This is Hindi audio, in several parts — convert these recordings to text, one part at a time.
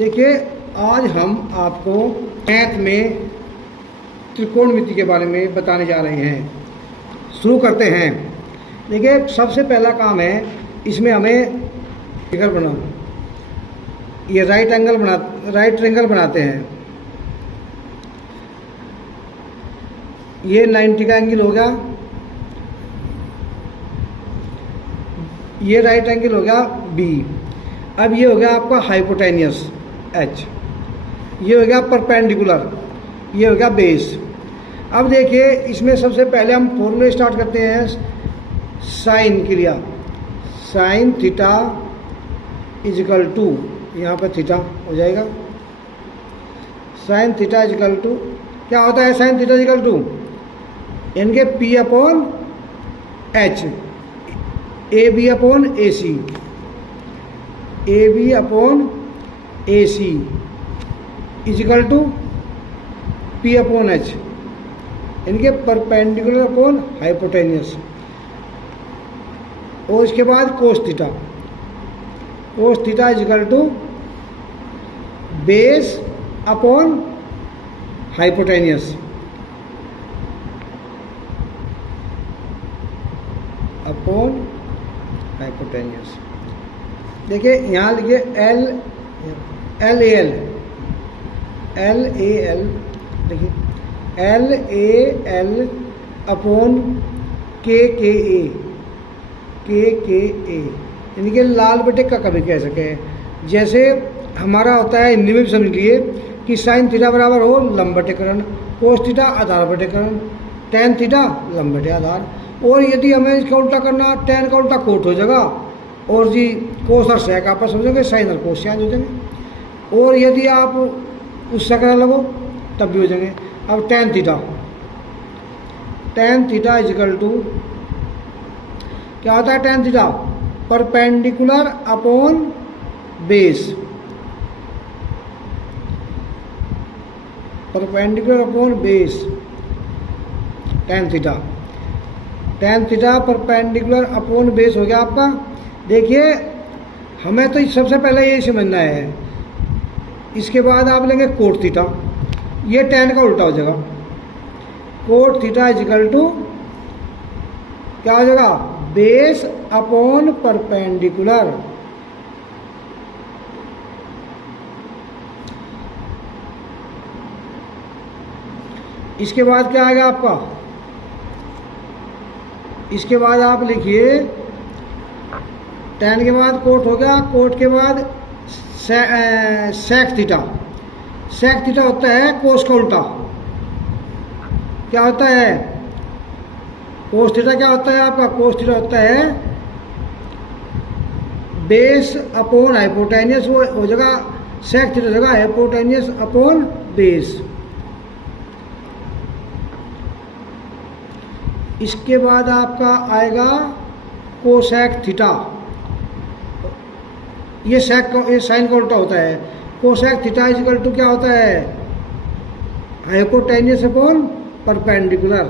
देखिए, आज हम आपको मैथ में त्रिकोणमिति के बारे में बताने जा रहे हैं। शुरू करते हैं। देखिए, सबसे पहला काम है, इसमें हमें फिगर बनाओ। ये राइट ट्रायंगल बनाते हैं। ये 90 का एंगल हो गया, ये राइट एंगल हो गया बी। अब ये हो गया आपका हाइपोटेनियस एच, ये हो गया परपेंडिकुलर, ये हो गया बेस। अब देखिए, इसमें सबसे पहले हम फॉर्मूले स्टार्ट करते हैं साइन के लिए। साइन थीटा इजिकल टू, यहाँ पर थीटा हो जाएगा। साइन थीटा इजिकल टू क्या होता है? साइन थीटा इजिकल टू इनके P upon H, A B upon A C, A B upon A C equal to P upon H, इनके परपेंडिकुलर अपॉन हाइपोटेनियस। और इसके बाद cos theta, cos theta is equal to base upon hypotenuse, upon hypotenuse. देखिए, यहाँ लिखिए L A L, L A L, देखिए एल ए एल अपॉन के ए, के ए, यानी कि लाल बटे का कभी कह सके। जैसे हमारा होता है, हिंदी में भी समझ लिए कि साइन थीटा बराबर हो लंब बटे करण, कोस थीटा आधार बटे करण, टेन थीटा लंब बटे आधार। और यदि हमें इसका उल्टा करना, टेन का उल्टा कोट हो जाएगा, और जी कोस और सेक आपस हो जाएंगे, साइन और कोस चेंज हो जाएंगे। और यदि आप उससे करा लगो तब भी हो जाएंगे। अब tan theta, tan theta is equal to क्या होता है? Tan theta perpendicular upon base, perpendicular upon base, tan theta, tan theta perpendicular upon base हो गया आपका। देखिए, हमें तो सबसे पहले ये समझना है। इसके बाद आप लेंगे कोट थीटा, ये टेन का उल्टा हो जाएगा। कोट थीटा इजिकल टू क्या हो जाएगा? बेस अपॉन परपेंडिकुलर, इसके बाद क्या आएगा आपका? इसके बाद आप लिखिए टेन के बाद कोट हो गया, कोट के बाद सेक थीटा, सेक थीटा होता है कोस का उल्टा। क्या होता है? कोस थीटा क्या होता है आपका? कोस थीटा होता है बेस अपॉन हाइपोटेनियस, वो हो जाएगा सेक थीटा हो जाएगा हाइपोटेनियस अपॉन बेस। इसके बाद आपका आएगा कोसेक थीटा, ये साइन का उल्टा होता है। कोसेक थीटा इजिकल टू क्या होता है? Hypotenuse upon perpendicular.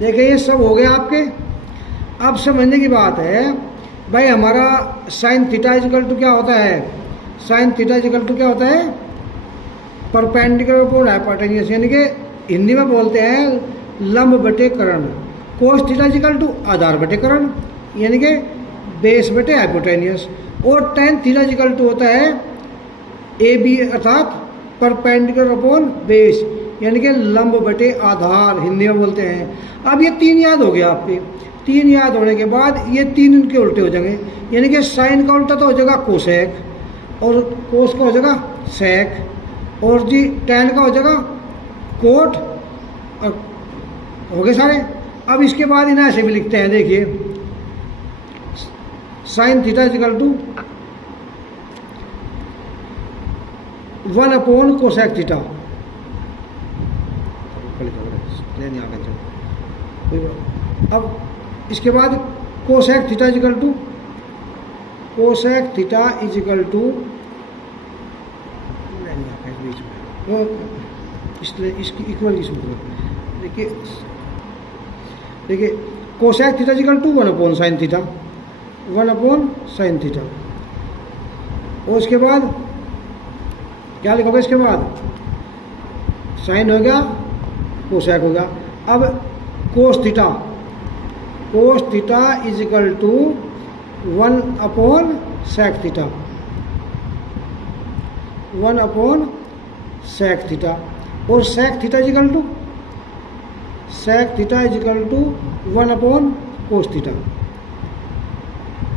देखिए, ये सब हो गया आपके। अब समझने की बात है भाई, हमारा साइन थीटा इजिकल टू क्या होता है? साइन थीटा इजिकल टू क्या होता है? परपेंडिकुलर अपॉन हाइपोटेनियस, यानी कि हिंदी में बोलते हैं लंब बटे करण। कोस थीटा इजिकल टू आधार बटे करण, यानी कि बेस बटे हाइपोटेनियस। और टेन थीटा इजिकल टू होता है ए बी, अर्थात परपेंडिकुलर अपॉन बेस, यानी कि लंब बटे आधार हिंदी में बोलते हैं। अब ये तीन याद हो गया आपके। तीन याद होने के बाद ये तीन इनके उल्टे हो जाएंगे, यानी कि साइन का उल्टा तो हो जाएगा कोसेक, और कोस का हो जाएगा सेक, और जी टेन का हो जाएगा कोट, और हो गए सारे। अब इसके बाद इन्हें ऐसे भी लिखते हैं, देखिए sine theta is equal to 1 upon cosec theta. अब इसके बाद cosec theta is equal to, cosec theta is equal to बीच में, इसलिए इसकी इक्वल की सूत्र देखिए cosec theta equal to 1 upon sine theta, 1 upon sine theta. और उसके बाद क्या लिखोगे? इसके बाद साइन हो गया, कोसेक हो गया। अब cos theta is equal to 1 upon sec theta, 1 upon sec theta. और sec theta is equal to 1 upon cos theta.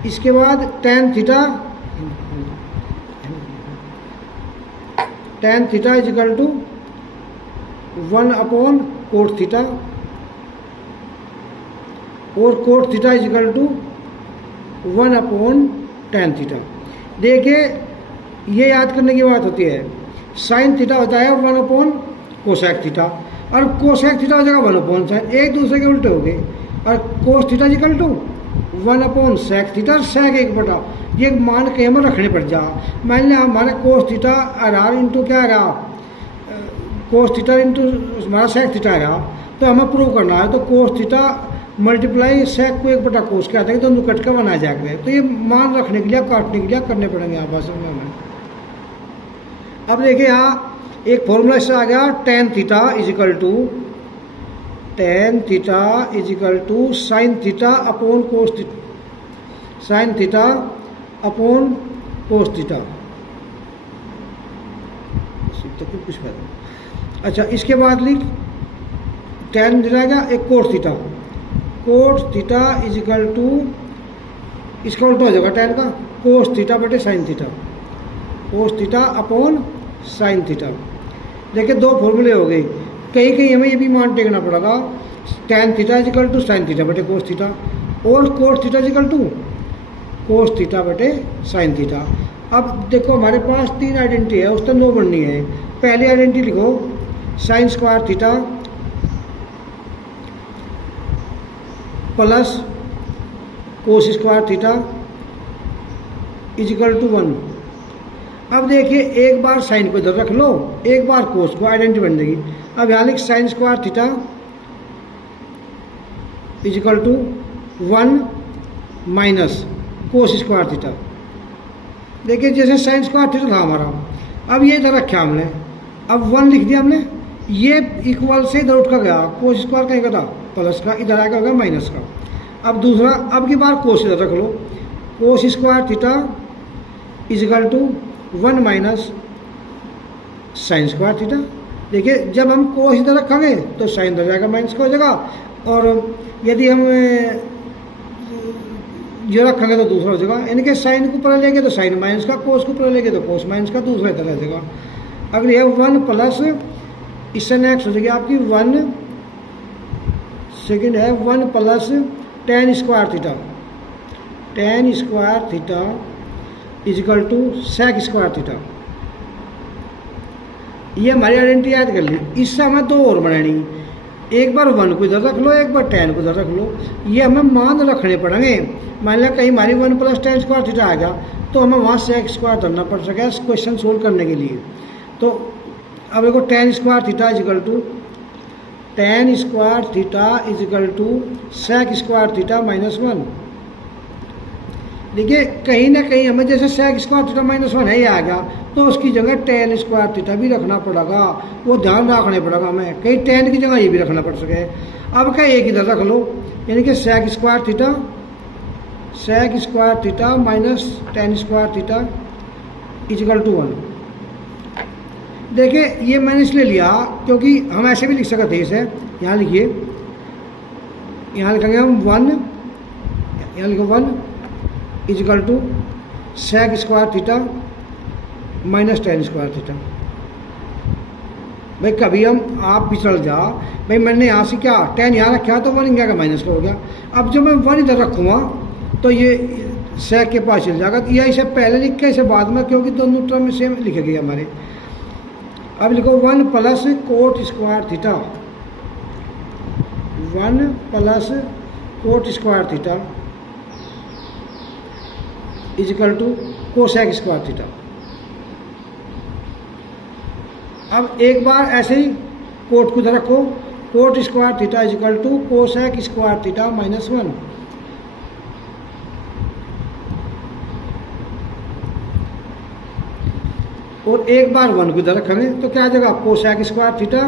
इसके बाद tan theta is equal to 1 upon cot theta. और cot theta is equal to 1 upon tan theta. देखिए ये याद करने की बात होती है, साइन थीटा होता है 1 अपॉन कोसेक थीटा, और कोसेक थीटा हो जाएगा 1 अपॉन साइन, एक दूसरे के उल्टे हो गए। और cos theta is equal to 1 upon sec theta, sec 1/, ये मान के हमें रखने पड़ जा। मान लिया हमारा कोस थीटा आर इंटू क्या रहा, कोस थीटा इंटू हमारा सेक थीटा रहा, तो हमें प्रूव करना है। तो कोस थीटा मल्टीप्लाई सेक को 1/, कोस के आते हैं, दोनों कट का बनाया जाएगा। तो ये मान रखने के लिए, काटने के लिए करने पड़ेंगे यहाँ पास में हमें। अब देखिए यहाँ एक फॉर्मूला इससे आ गया, tan theta is equal to sine theta upon cos theta, sine theta upon cos theta. तो कुछ फायदा। अच्छा इसके बाद लिख टेन दिलाएगा एक cos theta is equal to, इसका उल्टा हो जाएगा टेन का, कोस थीटा बटे sine theta, cos theta upon sine theta. देखिए दो फॉर्मूले हो गए, कहीं कहीं हमें ये भी मान टेकना पड़ेगा, tan theta is equal to sine theta बटे कोस थीटा, और cos theta is equal to cos theta बटे साइन थीटा। अब देखो हमारे पास 3 आइडेंटिटी है, उस तो 9 बननी है। पहली आइडेंटिटी लिखो, sine square theta plus cos square theta is equal to 1। अब देखिए एक बार साइन को इधर रख लो, एक बार कोस को, आइडेंटिटी बन जाएगी। अब यहाँ लिख sine square theta is equal to 1 minus cos square theta. देखिए जैसे साइन स्क्वायर थीटा था हमारा, अब ये इधर रखा हमने, अब 1 लिख दिया हमने, ये इक्वल से इधर उठ कर गया, कोस स्क्वायर कहीं का था प्लस का, इधर आएगा होगा माइनस का। अब दूसरा, अब की बार कोस इधर रख लो, cos square theta is equal to 1 minus sine square theta. देखिए जब हम कोस इधर रखेंगे तो साइन इधर जाएगा, माइनस का हो जाएगा, और यदि हम जो रखेंगे तो दूसरा हो जाएगा। यानी कि साइन को ऊपर लेंगे तो साइन माइनस का, कोस को ऊपर लेंगे तो कोस माइनस का, दूसरा इधर आ जाएगा। अगली है 1 प्लस, इससे नेक्स्ट हो जाएगी आपकी 1, सेकेंड है 1 plus tan square theta is equal to sec square theta. ये हमारी आइडेंटिटी याद कर ली। इससे हमें 2 और बनानी, एक बार 1 को इधर रख लो, एक बार टेन को इधर रख लो। ये हमें मान रखने पड़ेंगे। मान लिया कहीं हमारी 1 प्लस टेन स्क्वायर थीटा आ गया, तो हमें वहाँ सेक स्क्वायर धरना पड़ सके क्वेश्चन सोल्व करने के लिए। तो अब देखो tan square theta is equal to sec square theta minus 1। देखिए कहीं ना कहीं हमें जैसे सेक स्क्वायर थीटा माइनस 1 है ये आ गया, तो उसकी जगह टेन स्क्वायर थीटा भी रखना पड़ेगा, वो ध्यान रखने पड़ेगा हमें, कहीं टेन की जगह ये भी रखना पड़ सके। अब क्या एक इधर रख लो, यानी कि sec square theta minus tan square theta is equal to 1। देखिए ये मैंने इसलिए लिया क्योंकि हम ऐसे भी लिख सकते थे इसे। यहाँ लिखिए, यहाँ लिखेंगे हम 1, यहाँ लिखो 1 equal to sec square theta minus tan square theta. भाई कभी हम आप पिछड़ जा, भाई मैंने यहाँ से क्या 10 यहाँ रखा तो 1 क्या माइनस का हो गया। अब जब मैं 1 इधर रखूँगा तो ये सेक के पास चल जाएगा। या इसे पहले लिख के इसे बाद में, क्योंकि दोनों टर्म में सेम लिखेगी हमारे। अब लिखो 1 plus cot square theta, 1 plus cot square theta is equal to cosec square theta. अब एक बार ऐसे ही कोट को इधर रखो, cot square theta is equal to cosec square theta minus 1। और एक बार 1 को इधर रखेंगे तो क्या आ जाएगा, cosec square theta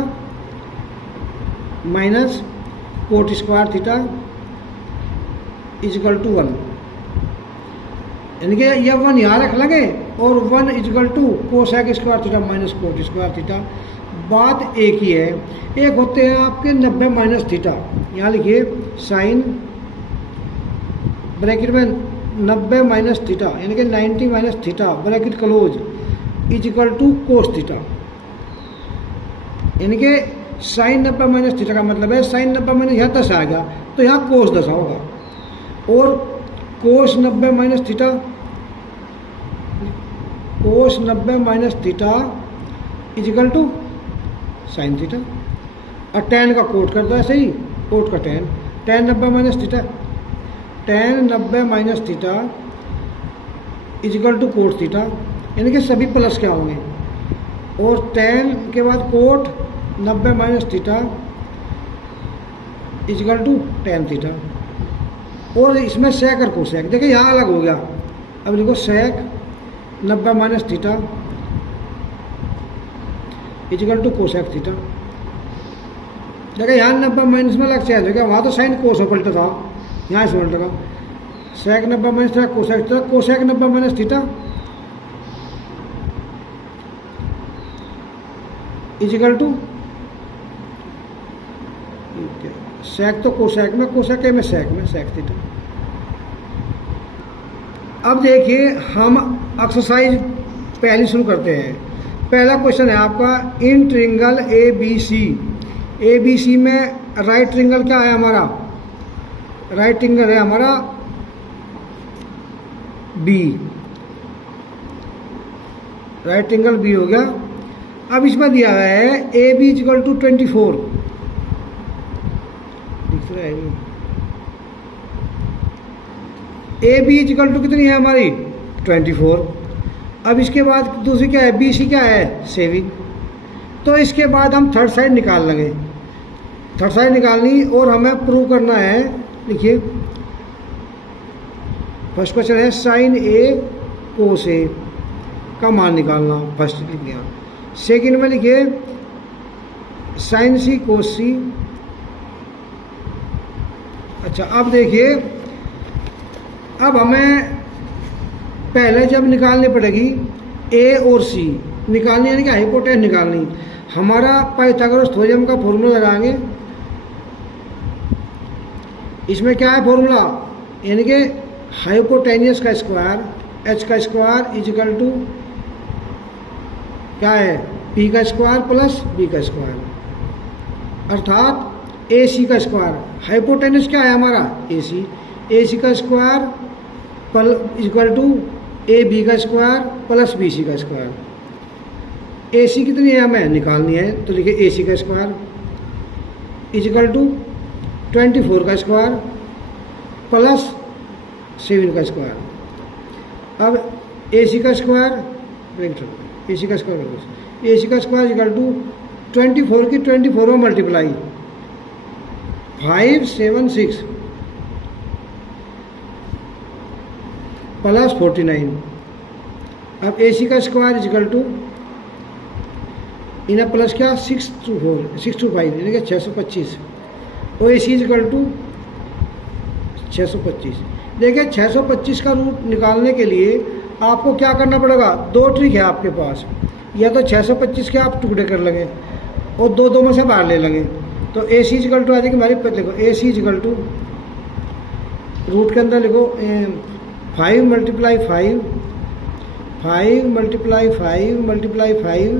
minus cot square theta is equal to 1, यानी कि यह 1 यहाँ रख लेंगे और 1 equal to cosec square theta minus cot square theta. बात एक ही है। एक होते हैं आपके 90 माइनस थीटा, यहाँ लिखिए साइन ब्रैकेट में 90 माइनस थीटा यानी कि 90 minus theta bracket close equal to cos theta, यानी कि साइन 90 माइनस थीटा का मतलब है साइन 90 माइनस यहाँ 10 आएगा तो यहाँ कोस 10 होगा, और cos 90 minus theta, cos 90 minus theta is equal to sine theta. और टेन का कोट कर दो ऐसे ही, कोट का tan, tan 90 minus theta, tan 90 minus theta is equal to cot theta, यानी कि सभी प्लस क्या होंगे, और टेन के बाद cot 90 minus theta is equal to tan theta. और इसमें सेक और कोसेक देखिए यहाँ अलग हो गया। अब लिखो sec 90 minus theta is equal to cosec theta. देखिए यहाँ 90 माइनस में अलग चेंज हो गया, वहाँ तो साइन कोस पलटा था, यहाँ से पलटेगा sec 90 minus theta cosec theta, cosec 90 minus theta is equal to sec तो कोसेक में, कोसेक में सेक में, सेक थीटा। अब देखिए हम एक्सरसाइज पहली शुरू करते हैं। पहला क्वेश्चन है आपका in triangle A B C, A B C में राइट ट्रिंगल क्या है हमारा, राइट ट्रिंगल है हमारा बी, राइट ट्रिंगल बी हो गया। अब इसमें दिया हुआ है A B equal to 24, A B equal to कितनी है हमारी 24। अब इसके बाद दूसरी क्या है, बी सी क्या है 7। तो इसके बाद हम थर्ड साइड निकाल लेंगे, थर्ड साइड निकालनी और हमें प्रूव करना है। लिखिए फर्स्ट क्वेश्चन है साइन ए कोस ए का मान निकालना, फर्स्ट लिख दिया। सेकेंड में लिखिए साइन सी कोस सी। अच्छा अब देखिए, अब हमें पहले जब निकालनी पड़ेगी ए और सी निकालनी, यानी कि हाइपोटेन्यूस निकालनी। हमारा पाइथागोरस थ्योरम का फॉर्मूला लगाएंगे। इसमें क्या है फॉर्मूला, यानी कि हाइपोटेन्यूस का स्क्वायर एच का स्क्वायर इजकल टू क्या है पी का स्क्वायर प्लस बी का स्क्वायर, अर्थात ए सी का स्क्वायर। हाइपोटेन्यूस क्या है हमारा ए सी का square equal to A B का स्क्वायर प्लस बी सी का स्क्वायर। ए सी कितनी है हमें निकालनी है, तो लिखिए ए सी का स्क्वायर इक्वल टू 24 का स्क्वायर प्लस 7 का स्क्वायर। अब ए सी का स्क्वायर ए सी का स्क्वायर इक्वल टू 24 की 24 में मल्टीप्लाई 576 प्लस 49। अब ए सी का स्क्वायर इजकल टू इन्हें प्लस क्या 6 to 5 यानी कि 625 और ए सी इजकल टू 625। देखिए 625 का रूट निकालने के लिए आपको क्या करना पड़ेगा, दो ट्रिक है आपके पास। या तो 625 के आप टुकड़े कर लेंगे और दो में से बाहर ले लेंगे, तो ए सी इजकल टू आ जाएगी हमारी। लिखो ए सी इजकल टू रूट के अंदर लिखो 5 मल्टीप्लाई 5 मल्टीप्लाई 5 मल्टीप्लाई 5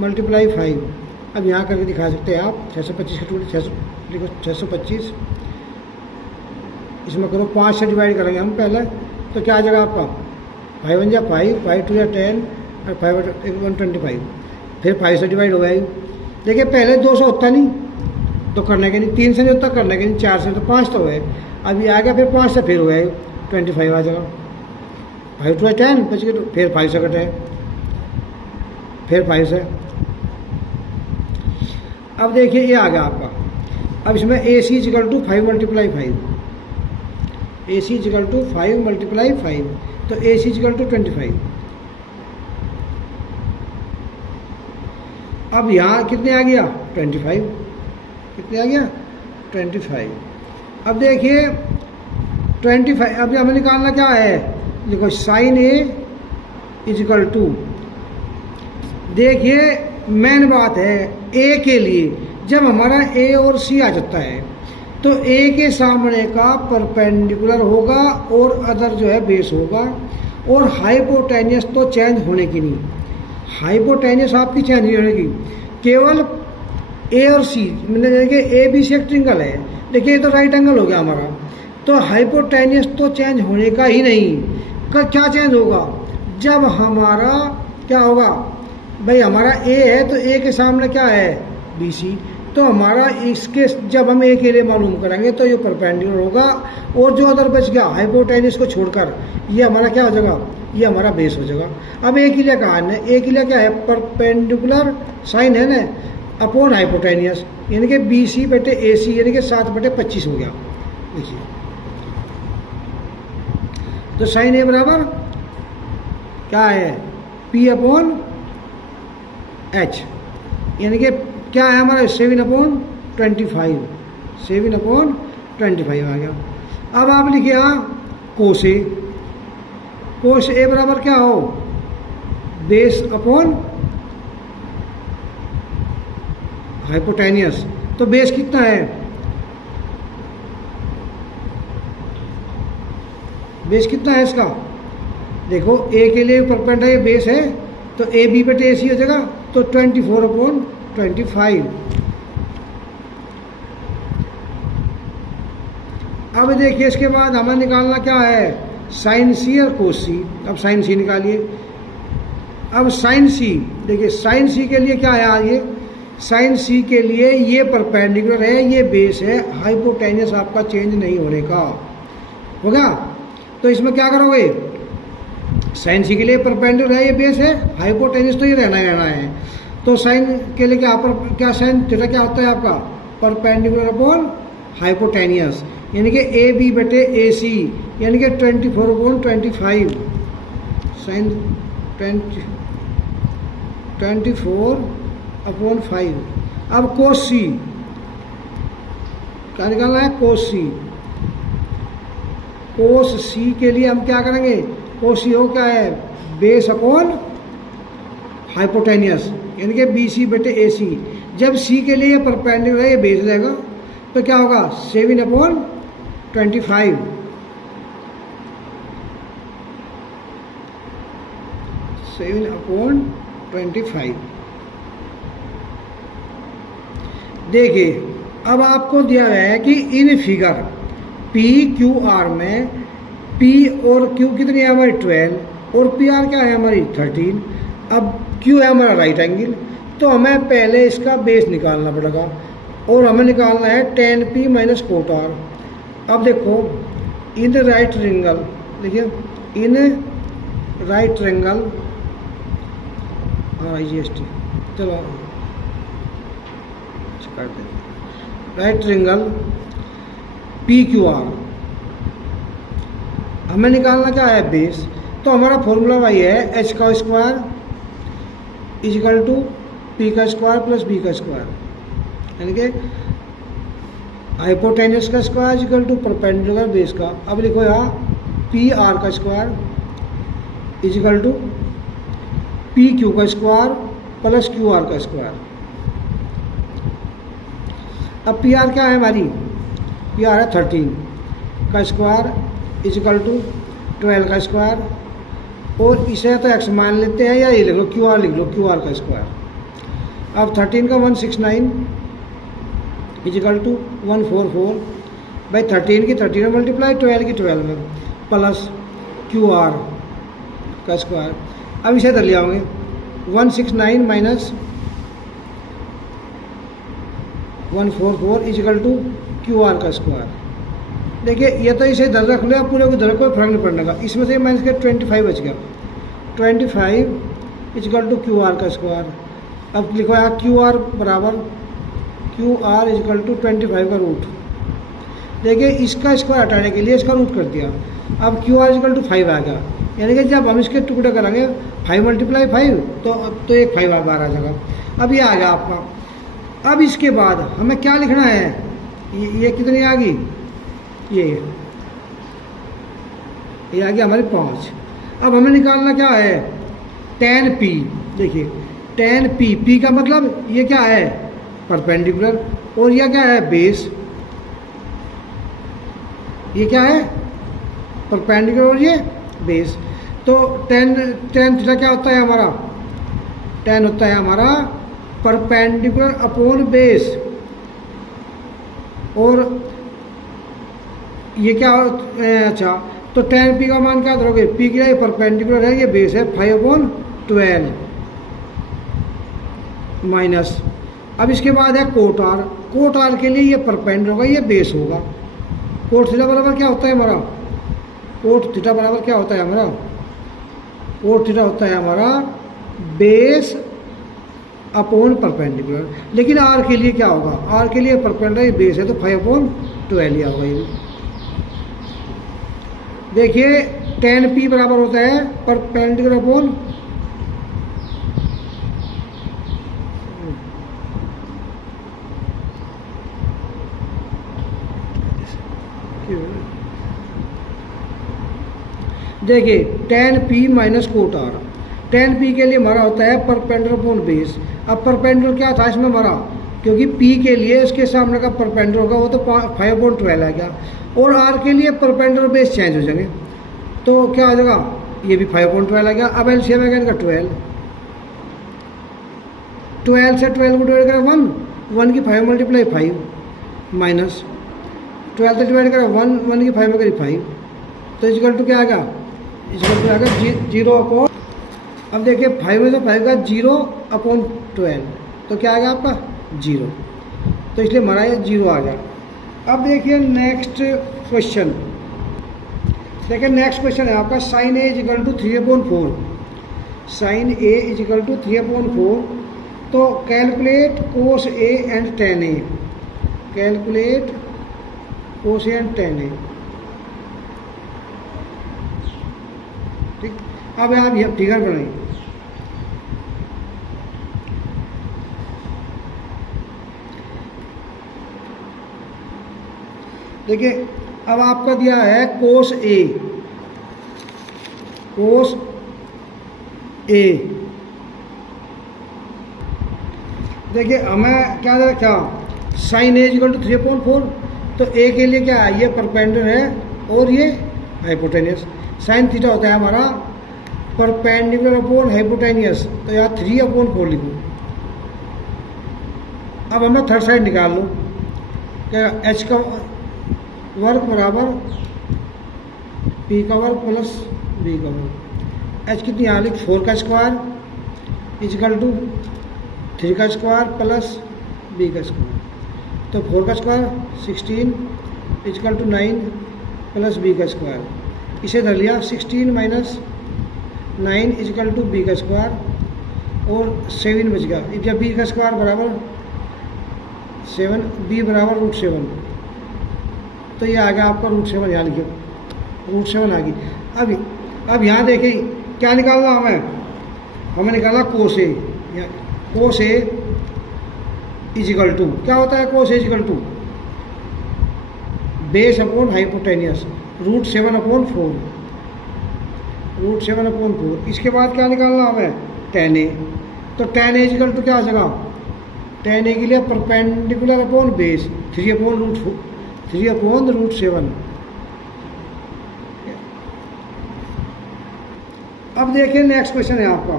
मल्टीप्लाई 5। अब यहाँ करके दिखा सकते हैं आप 625 के टुकड़े 600 लिखो 625, इसमें करो 5 से डिवाइड करेंगे हम पहले, तो क्या आ जाएगा आपका 5 1 जा 5 5 2 जा 10 और 5 125, फिर 5 से डिवाइड हो गया। देखिए पहले 200 होता नहीं तो करने के नहीं, 3 से नहीं होता करने के नहीं, 4 से तो 5 तो है। अभी आ गया फिर 5 से फिर हो गया 25 आ जाएगा। 5 2 10 बच गए, फिर 5 से कटे, फिर 5 से। अब देखिए ये आ गया आपका। अब इसमें A C is equal to 5 multiply 5, A C is equal to 5 multiply 5, तो ए सी इजकल टू 25 अब यहाँ कितने आ गया 25, कितने आ गया 25। अब देखिए 25, अभी हमें निकालना क्या है, देखो साइन ए इजिकल टू, देखिए मेन बात है ए के लिए जब हमारा ए और सी आ जाता है तो ए के सामने का परपेंडिकुलर होगा और अदर जो है बेस होगा, और हाइपोटेनियस तो चेंज होने की नहीं, हाइपोटेनियस आपकी चेंज नहीं होने की, केवल ए और सी, मतलब देखिए ए बी सी एक ट्रिंगल है, देखिए ये तो राइट एंगल हो गया हमारा, तो हाइपोटेनियस तो चेंज होने का ही नहीं। क्या चेंज होगा, जब हमारा क्या होगा भाई, हमारा ए है तो ए के सामने क्या है बी सी, तो हमारा इसके जब हम ए के लिए मालूम करेंगे तो ये परपेंडिकुलर होगा, और जो अदर बच गया हाइपोटेनियस को छोड़कर ये हमारा क्या हो जाएगा, ये हमारा बेस हो जाएगा। अब ए के लिए कहा है, ए के लिए क्या है, परपेंडिकुलर साइन है ना अपॉन हाइपोटेनियस, यानी कि बी सी बटे ए सी, यानी कि 7/25 हो गया। देखिए तो साइन ए बराबर क्या है पी अपॉन एच, यानी कि क्या है हमारा 7/25, 7/25 आ गया। अब आप लिखिए कोस ए, कोस ए बराबर क्या हो बेस अपॉन हाइपोटेनियस, तो बेस कितना है, बेस कितना है इसका, देखो ए के लिए परपेंडिकुलर बेस है तो ए बी बटे ए सी हो जाएगा, तो 24/25। अब देखिए इसके बाद हमें निकालना क्या है साइन सी और कोस सी। अब साइन सी निकालिए। अब साइन सी, देखिए साइन सी के लिए क्या है आज ये, साइन सी के लिए ये परपेंडिकुलर है, ये बेस है, हाइपोटेनियस आपका चेंज नहीं होने का होगा। तो इसमें क्या करोगे, साइन सी के लिए परपेंडिकुलर है, ये बेस है, हाइपोटेनियस तो ये रहना है। तो साइन के लिए क्या साइन थीटा क्या होता है आपका परपेंडिकुलर अपॉन हाइपोटेनियस, यानी कि ए बी बटे ए सी, यानी कि 24/25 साइन 24/5। अब कोस सी क्या निकालना है, कोस सी, कोस सी के लिए हम क्या करेंगे, कोस सी हो क्या है बेस अपॉन हाइपोटेनियस, यानी कि बी सी बटे ए सी। जब सी के लिए परपेंडिकुलर है, ये बेस रहेगा, तो क्या होगा 7/25। देखिए अब आपको दिया गया है कि in figure P Q R में पी और क्यू कितनी है हमारी 12 और पी आर क्या है हमारी 13। अब क्यू है हमारा राइट एंगल, तो हमें पहले इसका बेस निकालना पड़ेगा और हमें निकालना है tan p minus cot R. अब देखो इन राइट ट्रायंगल, देखिए इन राइट ट्रायंगल, GST चलो करते हैं, right triangle P Q R, हमें निकालना क्या है बेस। तो हमारा फॉर्मूला वही है h का स्क्वायर इजिकल टू पी का स्क्वायर प्लस बी का स्क्वायर, यानी कि हाइपोटेनियस का square equal to perpendicular base का। अब लिखो यहाँ पी आर का square equal to P Q का स्क्वायर प्लस क्यू आर का स्क्वायर। अब पी आर क्या है हमारी, पी आर है 13 का स्क्वायर इजिकल टू 12 का स्क्वायर, और इसे तो एक्स मान लेते हैं या ये लिख लो क्यू आर लिख लो, क्यू आर का स्क्वायर। अब 13 का 169 इजिकल टू 144 भाई 13 की 13 में मल्टीप्लाई 12 की 12 में प्लस क्यू आर का स्क्वायर। अब इसे इधर ले आओगे 169 minus 144 equal to Q R का स्क्वायर। देखिए ये तो इसे इधर रख लो, पूरे को इधर कोई फर्क नहीं पड़ने का, इसमें से माइनस के 25 बच गया, 25 इजिकल टू क्यू आर का स्क्वायर। अब लिखो यहाँ क्यू आर बराबर क्यू आर इजिकल टू 25 का रूट। देखिए इसका स्क्वायर हटाने के लिए इसका रूट कर दिया, अब क्यू आर इजिकल टू 5 आ गया, यानी कि जब हम इसके टुकड़े करेंगे 5 × 5 तो एक 5 बार आ जाएगा। अब ये आ गया आपका। अब इसके बाद हमें क्या लिखना है, ये कितनी आ गई, ये आ गया हमारी 5। अब हमें निकालना क्या है, tan p। देखिए tan p का मतलब ये क्या है, परपेंडिकुलर, और यह क्या है, बेस। ये क्या है, परपेंडिकुलर और ये बेस। तो tan थीटा क्या होता है हमारा, tan होता है हमारा परपेंडिकुलर अपॉन बेस। और ये क्या अच्छा, तो tan p का मान क्या करोगे, p की ये परपेंडिकुलर है, ये बेस है 5/12 माइनस। अब इसके बाद है कोट r। कोट r के लिए ये परपेंडिकुलर होगा, ये बेस होगा। कोट थीटा बराबर क्या होता है हमारा, कोट थीटा बराबर क्या होता है हमारा, कोट थीटा होता है हमारा बेस अपॉन परपेंडिकुलर। लेकिन r के लिए क्या होगा, r के लिए परपेंडिकुलर ये बेस है तो 5/12 ही होगा ये। देखिए tan p बराबर होता है परपेंडिकुलर अपॉन देखिए tan p minus coat r। tan p के लिए हमारा होता है परपेंडिकुलर अपॉन बेस। अब परपेंडिकुलर क्या था इसमें हमारा, क्योंकि p के लिए इसके सामने का परपेंडिकुलर होगा वो तो 5/12 आ गया, और r के लिए परपेंडिकुलर बेस चेंज हो जाएंगे तो क्या हो जाएगा, ये भी 5/12 आ गया। अब एलसीएम है इनका 12 से 12 को डिवाइड करें 1 की 5 × 5 माइनस 12 से डिवाइड करें 1 की 5 में करी 5, तो इक्वल टू क्या आ गया, इक्वल टू आ गया 0/। अब देखिए 5 में तो 5 का 0/12 तो क्या आ गया आपका 0, तो इसलिए हमारा ये 0 आ गया। अब देखिए नेक्स्ट क्वेश्चन, देखिए नेक्स्ट क्वेश्चन है आपका sin a = 3/4। sin a = 3/4, तो calculate cos a and tan a। Calculate cos a and tan a। ठीक, अब आप ये फिगर बनाइए। देखिए अब आपका दिया है cos a, cos a। देखिए हमें क्या रखा, sin a = 3/4, तो a के लिए क्या है, ये परपेंडिकुलर है और ये हाइपोटेनियस। sin थीटा होता है हमारा परपेंडिकुलर अपॉन हाइपोटेनियस, तो यहाँ 3/4 लिखो। अब हमें थर्ड साइड निकाल लो, क्या h का वर्ग बराबर p का वर्ग प्लस b का वर्ग। h कितनी यहाँ लिख 4 का स्क्वायर = 3 का स्क्वायर प्लस b का स्क्वायर, तो 4 का स्क्वायर 16 = 9 प्लस b का स्क्वायर। इसे धर लिया 16 - 9 = b का स्क्वायर और 7 बच गया। जब b का स्क्वायर बराबर 7, b बराबर √7, तो ये आ गया आपका √7। यहाँ लिखिए √7 आ गई। अब यहाँ देखिए क्या निकालना हमें निकालना cos a। cos a = क्या होता है, cos a = base upon hypotenuse √7/4, √7/4। इसके बाद क्या निकालना हमें, tan a। तो tan a = क्या हो जाएगा, tan a के लिए परपेंडिकुलर अपॉन बेस 3/√7। अब देखिए नेक्स्ट क्वेश्चन है आपका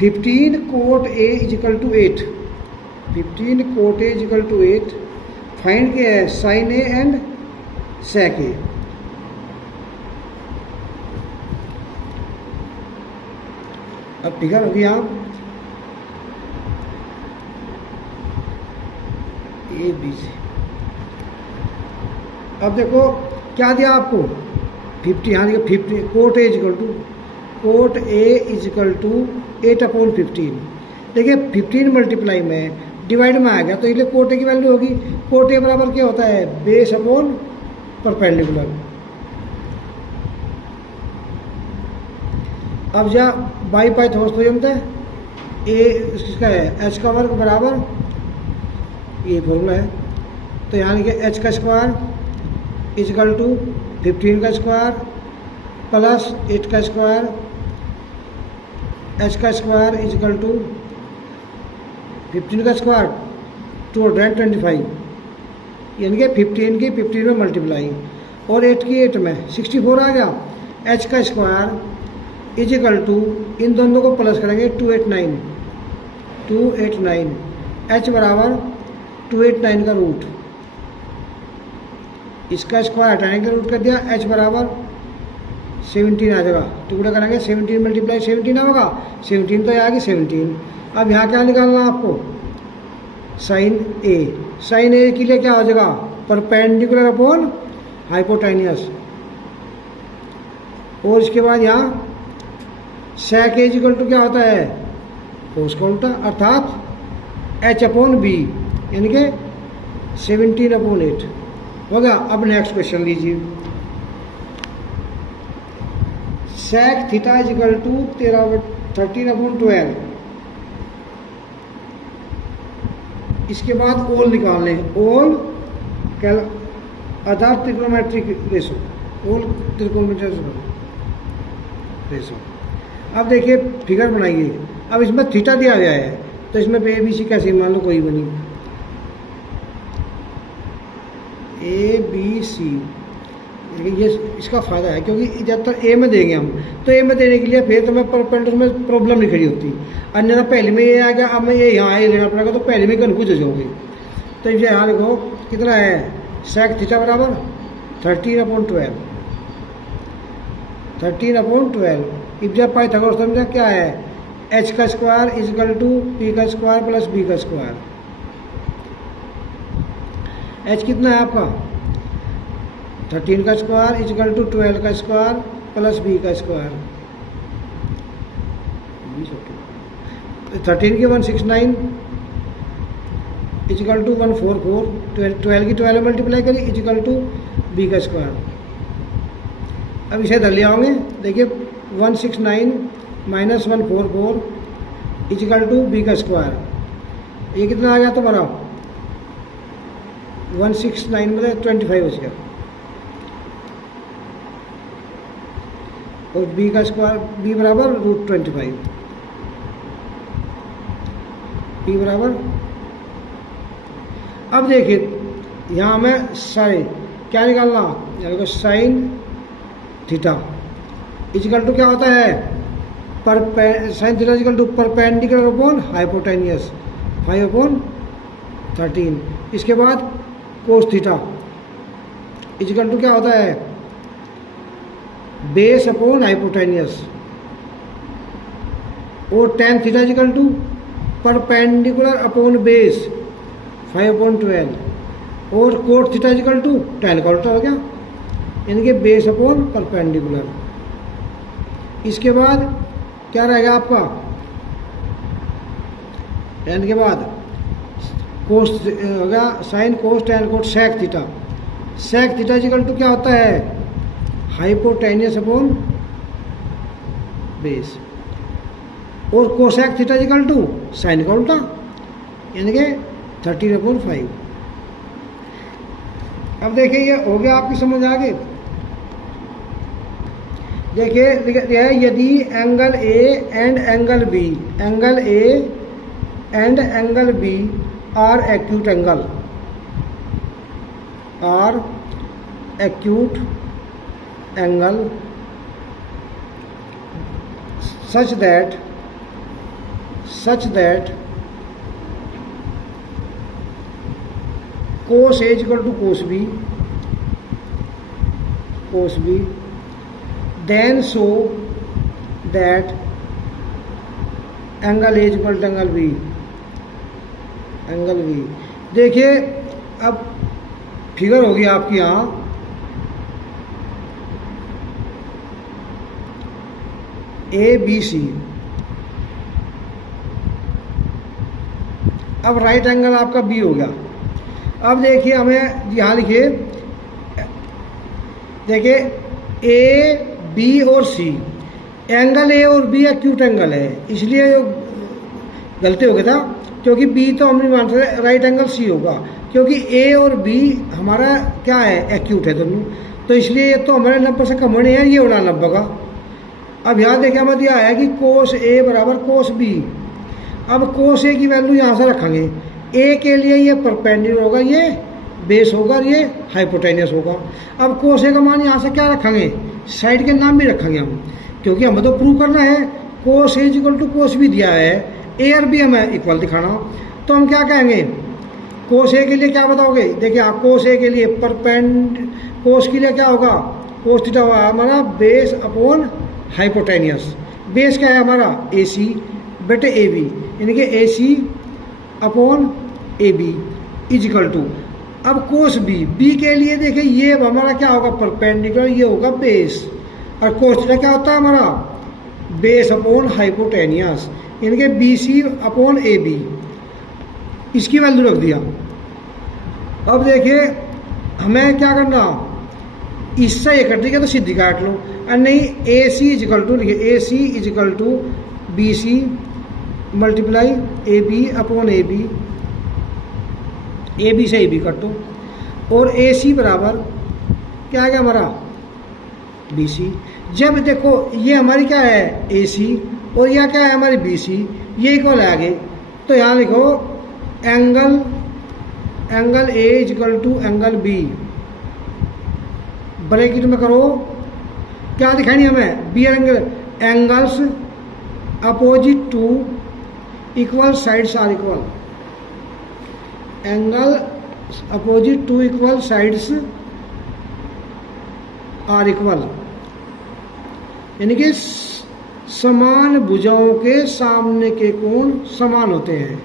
15 cot a = 8। 15 cot a = 8, find क्या है, sin a and sec a। अब फिगर होगी आप ए बी सी। अब देखो क्या दिया आपको 50, यहाँ देखिए 50 cot a = 8/15। देखिए 15 मल्टीप्लाई में डिवाइड में आ गया, तो इसलिए कोट ए की वैल्यू होगी। कोट ए बराबर क्या होता है, बेस अपॉन परपेंडिकुलर। अब जा बाई पाइथागोरस थ्योरम थे ए इसका है एच का वर्ग बराबर ये फॉर्मूला है, तो यहाँ लिखे एच का स्क्वायर इजकल टू 15 का स्क्वायर प्लस 8 का स्क्वायर, एच का स्क्वायर इजकल टू 15 का स्क्वायर 225, यानी कि 15 की 15 में मल्टीप्लाई और 8 की 8 में 64 आ गया। एच का स्क्वायर इजिकल टू इन दोनों को प्लस करेंगे 289 एच बराबर 289 का रूट, इसका स्क्वायर हटाने का रूट कर दिया, एच बराबर 17 आ जाएगा, टुकड़ा करेंगे 17 मल्टीप्लाई 17 होगा, 17 तो आएगी 17। अब यहाँ क्या निकालना आपको साइन ए के लिए क्या हो जाएगा परपेंडिकुलर अपॉन हाइपोटेनियस, और इसके बाद यहाँ सेक इक्वल टू क्या होता है कोस का उल्टा अर्थात एच अपॉन बी यानी कि 17/8 हो गया। अब नेक्स्ट क्वेश्चन लीजिए, सेक थीटा इक्वल टू 13/12, इसके बाद ओल निकालने, ओल अर्थात ट्रिग्नोमेट्रिक रेशो, ओल ट्रिग्नोमेट्रिक रेशो। अब देखिए फिगर बनाइए, अब इसमें थीटा दिया गया है तो इसमें ए बी सी कैसे मान लो कोई बनी ए बी सी, ये इसका फ़ायदा है क्योंकि जब तक ए में देंगे हम तो ए में देने के लिए फिर तो मैं परपेंडिकुलर में प्रॉब्लम नहीं खड़ी होती, अन्यथा पहले में ये आ गया अब मैं ये यहाँ ए लेना पड़ेगा तो पहले में कन्फ्यूज हो जाओगे। तो ये यहाँ लिखो कितना है सेक थीटा बराबर 13/12 इब जब पाइथागोरस थ्योरम क्या है एच का स्क्वायर इजकल टू पी का स्क्वायर प्लस बी का स्क्वायर। एच कितना है आपका 13 का स्क्वायर इजकल टू 12 का स्क्वायर प्लस बी का स्क्वायर, 13 की 169 इजकल टू 144, 12 की 12 मल्टीप्लाई करी इजकल टू बी का स्क्वायर। अब इसे धर ले आओगे, देखिए 169 माइनस 144 इजकल टू बी का स्क्वायर, ये कितना आ गया तुम्हारा 169 मतलब 25 हो गया, और बी का स्क्वायर बी बराबर √25, बी बराबर। अब देखिए यहाँ हमें साइन क्या निकालना, देखो साइन थीटा इजकल टू क्या होता है sine theta is equal to perpendicular upon hypotenuse 5/13। इसके बाद कोस थीटा इजकल टू क्या होता है बेस अपॉन हाइपोटेनियस, और tan theta is equal to perpendicular upon base 5/12, और cot theta is equal to tan का उल्टा हो गया यानी कि बेस अपॉन परपेंडिकुलर। इसके बाद क्या रहेगा आपका टेन के बाद कोस हो गया sine cos tan cot sec theta is equal to क्या होता है हाइपोटेनियस अपॉन बेस, और cosec theta equal to sine का उल्टा यानी कि 13/5। अब देखिए ये हो गया आपकी समझ आ गई। देखिए यदि angle A and angle B are acute angle such that cos A is equal to cos B, then show that angle A is equal to angle B। देखिए अब फिगर होगी आपकी यहाँ ABC, अब राइट एंगल आपका B हो गया। अब देखिए हमें यहाँ लिखिए, देखिए A B और C एंगल ए और बी एक्यूट एंगल है, इसलिए गलती हो गया था, क्योंकि बी तो हम नहीं मान सकते, राइट एंगल सी होगा, क्योंकि ए और बी हमारा क्या है, एक्यूट है दोनों, तो इसलिए ये तो हमारे 90 से कम होने हैं, ये होना 90 का। अब यहाँ देखिए हमें दिया है कि कोस ए बराबर कोस बी। अब कोस ए की वैल्यू यहाँ से रखेंगे, ए के लिए ये परपेंडिकुलर होगा, ये बेस होगा और ये हाइपोटेनियस होगा। अब कोस ए का मान यहाँ से क्या रखेंगे, साइड के नाम भी रखेंगे हम, क्योंकि हमें तो प्रूव करना है कोस ए इक्वल टू कोस बी दिया है, ए और बी हमें इक्वल दिखाना। तो हम क्या कहेंगे, कोस ए के लिए क्या बताओगे, देखिए आप कोस ए के लिए कोस के लिए क्या होगा, कोस थीटा होगा हमारा बेस अपॉन हाइपोटेनियस। बेस क्या है हमारा, ए सी बटे ए बी, यानी कि A C upon A B is equal to. अब कोस बी, बी के लिए देखिए ये हमारा क्या होगा, परपेंडिकुलर, ये होगा बेस, और कोस थीटा क्या होता है हमारा, बेस अपॉन हाइपोटेनियस, यानी कि B C upon A B, इसकी वैल्यू रख दिया। अब देखिए हमें क्या करना, इससे ये कट दिया तो सीधी काट लो, और नहीं A C is equal to, देखिए A C is equal to B C multiply A B upon A B से ए बी कटो, और ए सी बराबर क्या आ गया हमारा, बी सी। जब देखो ये हमारी क्या है, ए सी, और यह क्या है हमारी बी सी, ये इक्वल है आगे, तो यहाँ लिखो angle A is equal to angle B, bracket में करो क्या दिखानी हमें, B angles opposite to equal sides are equal, angle opposite to equal sides are equal, यानी कि समान भुजाओं के सामने के कोण समान होते हैं,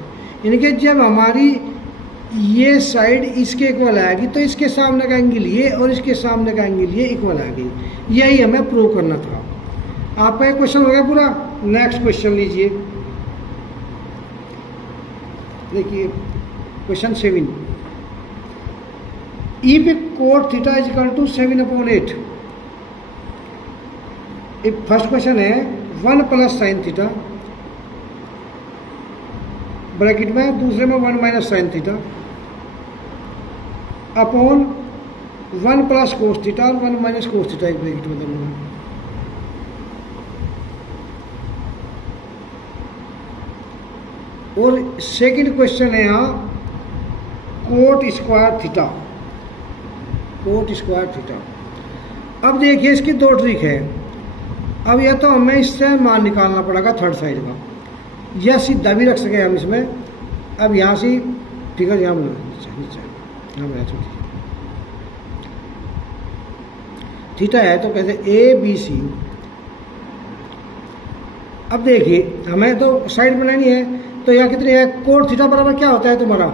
यानी कि जब हमारी ये साइड इसके इक्वल आएगी तो इसके सामने का एंगल ये और इसके सामने का एंगल ये इक्वल आएगी, यही हमें प्रूव करना था। आपका एक क्वेश्चन हो गया पूरा। नेक्स्ट क्वेश्चन लीजिए, देखिए question 7, if cot theta is equal to 7/8, first question है 1 प्लस साइन थीटा, ब्रैकेट में दूसरे में 1 minus sign theta upon 1 plus cos theta और 1 माइनस कोस थीटा, एक ब्रैकेट में दोनों में। और सेकंड क्वेश्चन है यहाँ coat square theta, coat square theta. अब देखिए इसकी दो ट्रिक है। अब यह तो हमें इससे मान निकालना पड़ेगा थर्ड साइड का, यह सीधा भी रख सके हम इसमें। अब यहाँ से फिगर यहाँ नीचे यहाँ बना थीटा है तो कहते ए बी सी। अब देखिए हमें तो साइड बनानी है, तो यहाँ कितनी है, कोट थीटा बराबर क्या होता है तुम्हारा,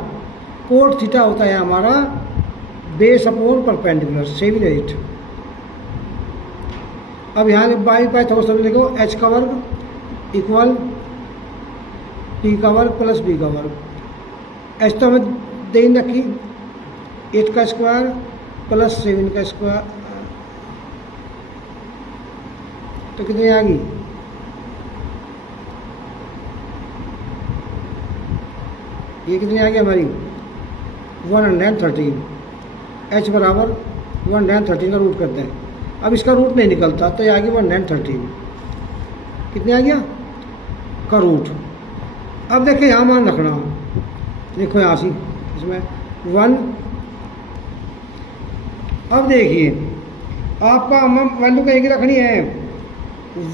कोट थीटा होता है हमारा बेस अपॉन परपेंडिकुलर, 7/8। अब यहाँ बाई थोड़ा लिखो एच का वर्ग इक्वल टी का वर्ग प्लस बी का वर्ग। एच तो हमें दे रखी 8 का स्क्वायर प्लस 7 का स्क्वायर, तो कितनी आ गई, ये कितनी आ गई हमारी 113। एच बराबर 113 का रूट करते हैं। अब इसका रूट नहीं निकलता तो ये आ गई 113, कितने आ गया का रूट। अब देखिए यहाँ मान रखना, देखो यहाँ से इसमें 1। अब देखिए आपका हम वैल्यू कहीं की रखनी है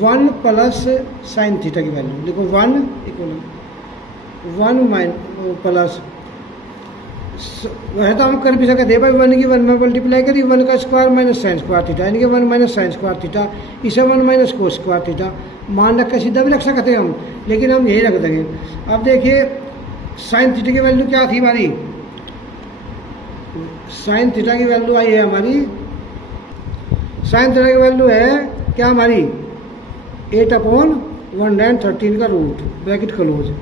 1 प्लस साइन थीटा की वैल्यू, देखो 1 इक्वल 1 प्लस, वह तो हम कर भी सकते हैं भाई 1 की 1 में मल्टीप्लाई करी 1 का square minus sine square theta, यानी कि 1 माइनस साइन स्क्वायर थीटा, इसे 1 माइनस कोस स्क्वायर थीटा मान रख कर सीधा भी रख सकते हैं हम, लेकिन हम यही रख देंगे। अब देखिए साइन थीटा की वैल्यु क्या थी हमारी, साइन थीटा की वैल्यू आई है हमारी, साइन थीटा की वैल्यू है क्या हमारी 8/113 का रूट, ब्रैकेट क्लोज।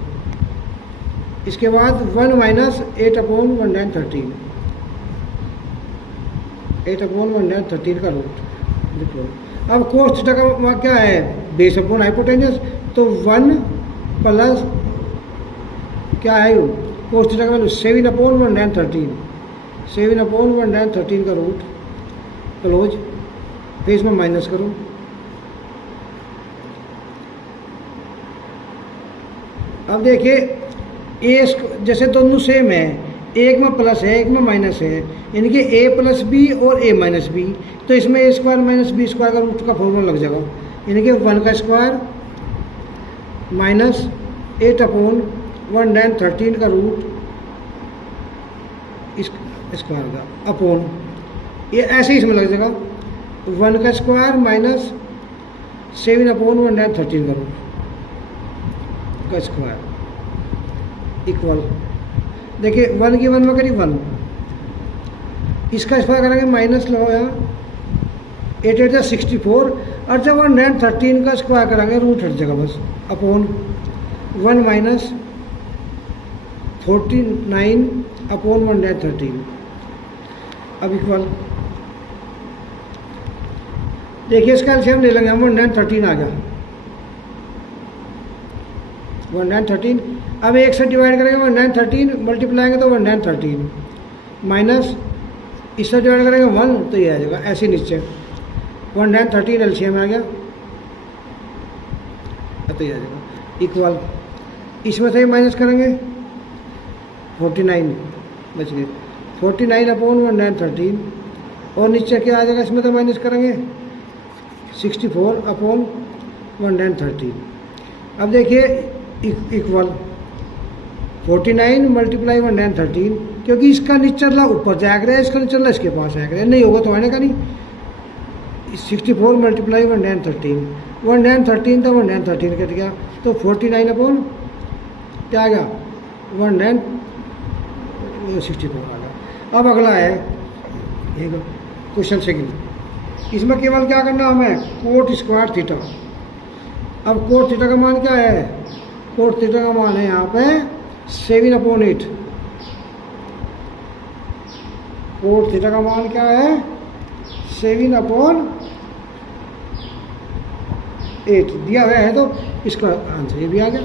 इसके बाद 1 माइनस 8/113, 8/113 का रूट। लिख लो। अब कोस थीटा का वहाँ क्या है, बेस अपॉन हाइपोटेन्यूस, तो 1 प्लस क्या है कोस थीटा का वैल्यू 7/113, 7/113 का रूट क्लोज, फिर इसमें माइनस करो, अब देखिए ए जैसे दोनों सेम है, एक में प्लस है एक में माइनस है, यानी कि ए प्लस बी और ए माइनस बी, तो इसमें ए स्क्वायर माइनस बी स्क्वायर का रूट का फॉर्मूला लग जाएगा, यानी कि 1 का स्क्वायर माइनस 8/113 का रूट इस स्क्वायर का अपॉन, ये ऐसे ही इसमें लग जाएगा 1 का स्क्वायर माइनस 7/113 का रूट का स्क्वायर इक्वल, देखिए 1 की 1 में करीब 1, इसका स्क्वायर करेंगे माइनस लो यहाँ 8 8 64, और जब 113 का स्क्वायर करेंगे रूट हट जाएगा बस, अपॉन 1 माइनस 49/113, अब इक्वल, देखिए इसका एलसीएम ले लेंगे हम, 113 आ गया, 113, अब 1 से डिवाइड करेंगे 113, मल्टीप्लाएंगे तो 113 माइनस इससे डिवाइड करेंगे 1, तो ये आ जाएगा ऐसे नीचे 113 एलसीएम आ गया, तो ये आ जाएगा इक्वल, इसमें से माइनस करेंगे 49 बच गए, 49/113, और नीचे क्या आ जाएगा, इसमें तो माइनस करेंगे 64/113, अब देखिए इक्वल 49 मल्टीप्लाई 113, क्योंकि इसका निचला ऊपर जाएगा, इसका निचला इसके पास आएगा, नहीं होगा तो आने का नहीं, 64 मल्टीप्लाई 113, 113 तो 113 कट गया, तो 49 अपॉन क्या आ गया 164 आ गया। अब अगला है क्वेश्चन सेकंड, इसमें केवल क्या करना हमें, कोट स्क्वायर थीटा, अब कोट थीटा का मान क्या है, कोट थीटा का मान है यहाँ पे 7/8, कोट थीटा का मान क्या है 7/8 दिया हुआ है, तो इसका आंसर ये भी आ गया।